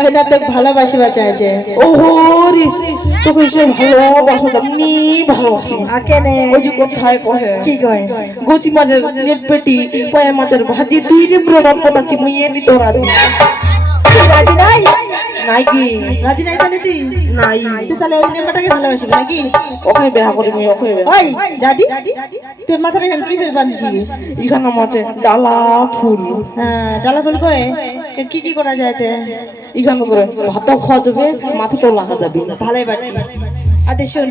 ওই না তো ভালোবাসিবা চাইছে। ওরে তোকে সে ভালোবাসা নি ভালোবাসি আকে নে ওই যে কোথায় কহে কি কয় গোচি মাছের নেট পেটি পয়া মাছের ভাজি দুই রে প্রদান পড়াচ্ছি মুই এমনি তো রাজি রাজি নাই নাই কি রাজি নাই তাহলে তুই নাই তুই তাহলে ওই নেমাটাকে ভালোবাসিবি নাকি? ওখানে বিয়া করি মুই ওখানে বিয়া ওই দাদি তোর মাথায় এখন কি করে বাঁধছি? এখানে মাছে ডালা ফুল হ্যাঁ ডালা ফুল কয়ে কি কি করা যায় তে? এখানে করে ভাত খাওয়া যাবে মাথা তো লাগা যাবে ভালোই পাচ্ছি। আদে শুন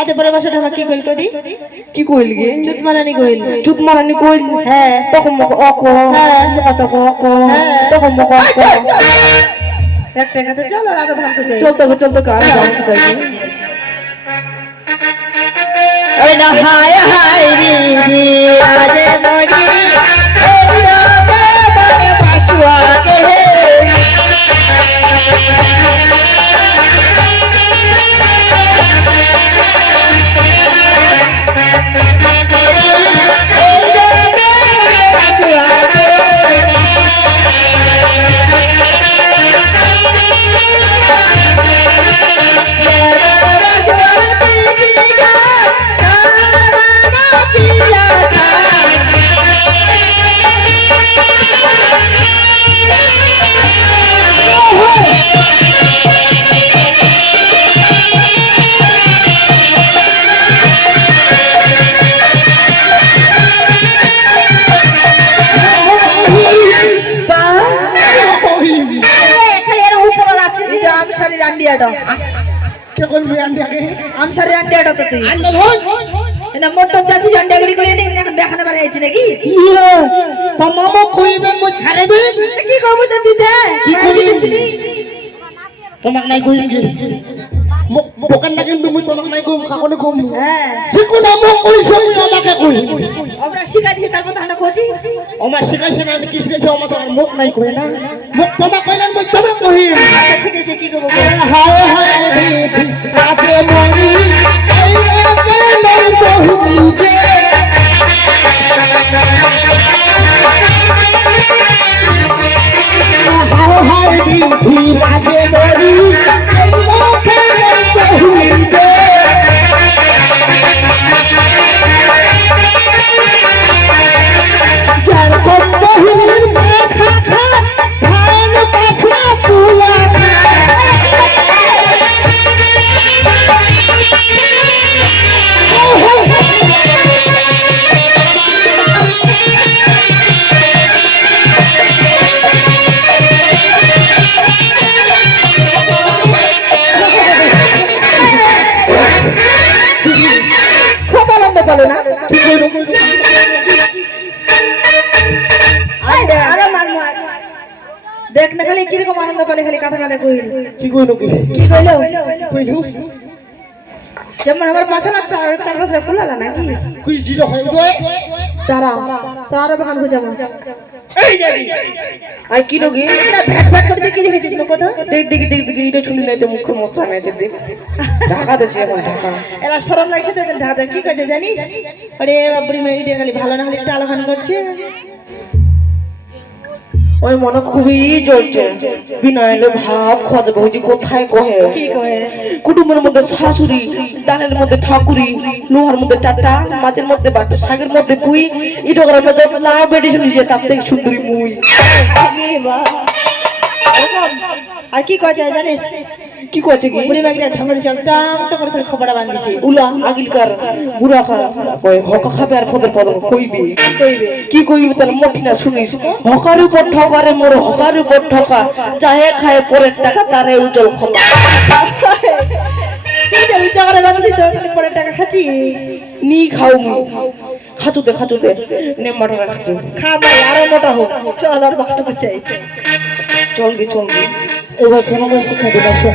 আদে পরে বাসাটা আমাকে কি কইল কদি কি কইল গে চুত মারানি কইল। চুত মারানি কইল হ্যাঁ তখন মক অক হ্যাঁ তখন অক হ্যাঁ তখন মক অক একটা কথা চল আর আরো ভাঙতে চাই। চলতে কার ভাঙতে চাই ওই না হায় হায় রে রে আজে মরি ওই রোগে মনে পাশুয়া গে আমসারি রান্ডিয়াটা কে করবি আন্ডিয়াকে আমসারি রান্ডিয়াটা তো তুই আন্ডা ধন না মোটর যাচ্ছি রান্ডিয়াগুলি করে নি এখন দেখানো মানে আইছি নাকি তো মামা কইবেন মু ছাড়ে দিন কি কইবো তো দিতে কি কইবি? শুনি তোমাক নাই কইম কি দোকান না কিন্তু মুই তোমাক নাই কইম কাকনে কইম হ্যাঁ যে কোন আমক কইছ মুই আমাকে কই আমরা শিখাই দিছি তারপর তো আমরা খোঁজি আমার শিখাইছে না কি শিখাইছে আমার তো আর মুখ নাই কই না মুখ তোমাক কইলেন মুই তোমাক কইম আচ্ছা ঠিক আছে কি করবো হায় হায় রে আজে মরি এই একেলে বহু যে হায় হায় বিধি লাগে মরি এই একেলে বহু যে যার কোন বহুর মাথা খা ধান পাছা পুলা খুব আনন্দ পেলো না আরে মার মার দেখ না খালি কিরকম আনন্দ পেলে খালি কথা কথা কইল কি কইলো কি কি কইলো কইলো যেমন আমার পাশে না চার পাশে খুলালা নাকি কই জিরো হয় ওই তারা তারা বাগান খুঁজাবো এই যাবি আই কি লোগে ভ্যাট ভ্যাট করে দেখি দেখেছিস না কথা দেখ এটা শুনি নাই তো মুখ মোচা নাই যে দেখ ঢাকা দে এখন ঢাকা এলা শরম লাগছে তো ঢাকা কি কইছে জানিস আরে বাবুরি মেয়ে খালি ভালো না খালি টালখান করছে ওই মনে খুবই জ্বলছে বিনয়ের ভাত খাওয়া যাবে ওই যে কোথায় কহে কি কহে কুটুম্বের মধ্যে শাশুড়ি ডালের মধ্যে ঠাকুরি লোহার মধ্যে টাটা মাছের মধ্যে বাটো শাকের মধ্যে পুই ইটকরার মধ্যে লাভ বেড়ে শুনিছে তার থেকে সুন্দরী মুই আর কি কয় জানিস কি করছে কি বুড়ি মাগিরা ঠাঙ্গা দিছে টাং টাং করে খবরটা বান্ধিছে উলা আগিলকার বুড়া খারাপ কয় হক খাবে আর পদের পদ কইবে কইবে কি কইবে তার মঠি না শুনিস হকার উপর ঠকারে মোর হকার উপর ঠকা চাহে খায় পরের টাকা তারে উজ্জ্বল ক্ষমা তুই যে উচ্চ করে বান্ধিছি তো তাহলে পরে টাকা খাচ্ছি নি খাও মু খাচুতে নেমাটা রাখছো খা ভাই আরো মোটা হোক চল আর বাকটা বাঁচাই চল গে এবার শোনো শিক্ষা দেবা শোন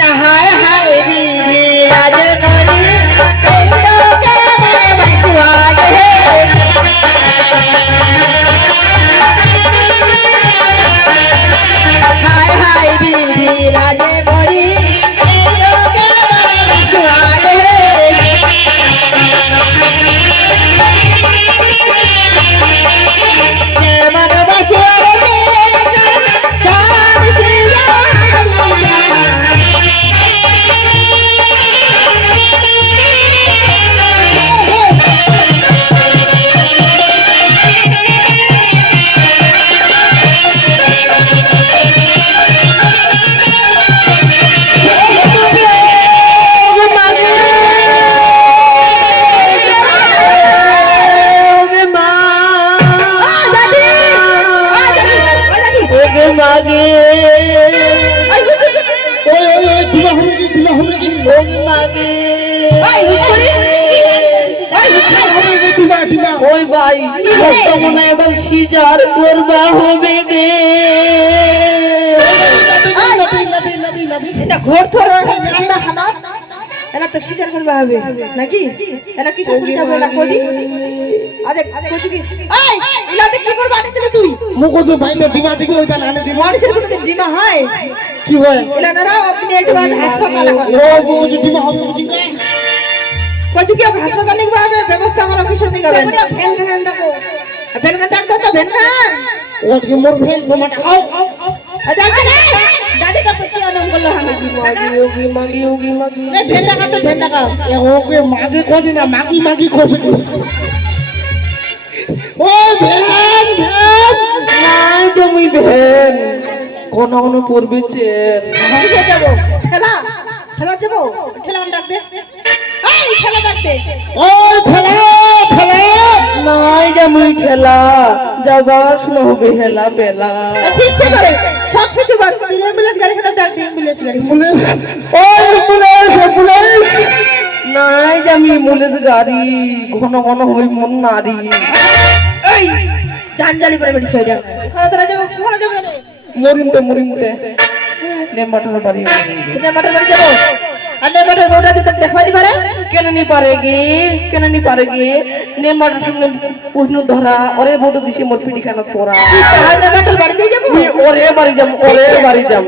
না হায় হায় রে আজ নরি এই লোকে মনে বাসুয়া গে হায় হায় রে রাজে নরি এই লোকে মনে বাসুয়া গে মনে বাসুয়া গে মাগে ওই ওই ওই দিলা হবে কি ওগি মাগে দিলা ওই ভাই মনে এবার সিজার করবা হবে গে এটা ঘর থর ঠান্ডা হালাত এলা তো সিজার করবা হবে নাকি এলা কি সব যাবে না কোদি আরে কোচি কি এই ইলাতে কি করবা আনে তুমি তুই মুকো তো ভাই না দিমা দিকে ওইটা আনে দিমা মানুষের কোনো ডিমা হয় কি হয় এলা না আপনি এই জবান হাসপাতালে ও মুকো তো দিমা হবে বুঝিঙ্গা কোচি কি হাসপাতালে নিবা হবে ব্যবস্থা করো কিসব নিগাবেন ফ্যান ডাক দাও তো ফ্যান ও কি মোর ফ্যান তোমাটা আও ডাক দে দাদি কাপড় কি আনন্দ করলো মাগি ওগি মাগি ওগি মাগি এই ফ্যান ডাকা তো ফ্যান ডাকা এ ওকে মাগে কোজি না মাগি কোজি ও ভ্যান নাই তুমি ভেন কোন কোন পড়বে চেন কিসে যাব খেলা খেলা যাব খেলা ডাক দে এই খেলা ডাক দে ও ফেলা নাই জামুই ঠেলা যাবার শুনে হবে হেলা বেলা ঠিক করে সব কিছু বাদ তুই অ্যাম্বুলেন্স গাড়ি খেলা ডাক দে অ্যাম্বুলেন্স গাড়ি পুলিশ পুলিশ নাই জামি মুলেজ গাড়ি ঘন ঘন হই মন নারী এই জানজালি করে বেরিয়ে চলে যা তোরা যাব কোন যাবে মরিমতে নে মাঠার বাড়ি এটা মাঠের বাড়ি যাব আর নে মাঠের বউটা তো দেখাই পারে কেন নি পারেগে নে মাঠার সঙ্গে পুষ্ণু ধরা ওরে বড় দিছে মোর পিটি খানা তোরা আর নে মাঠের বাড়িতেই যাব ওরে বাড়ি যাম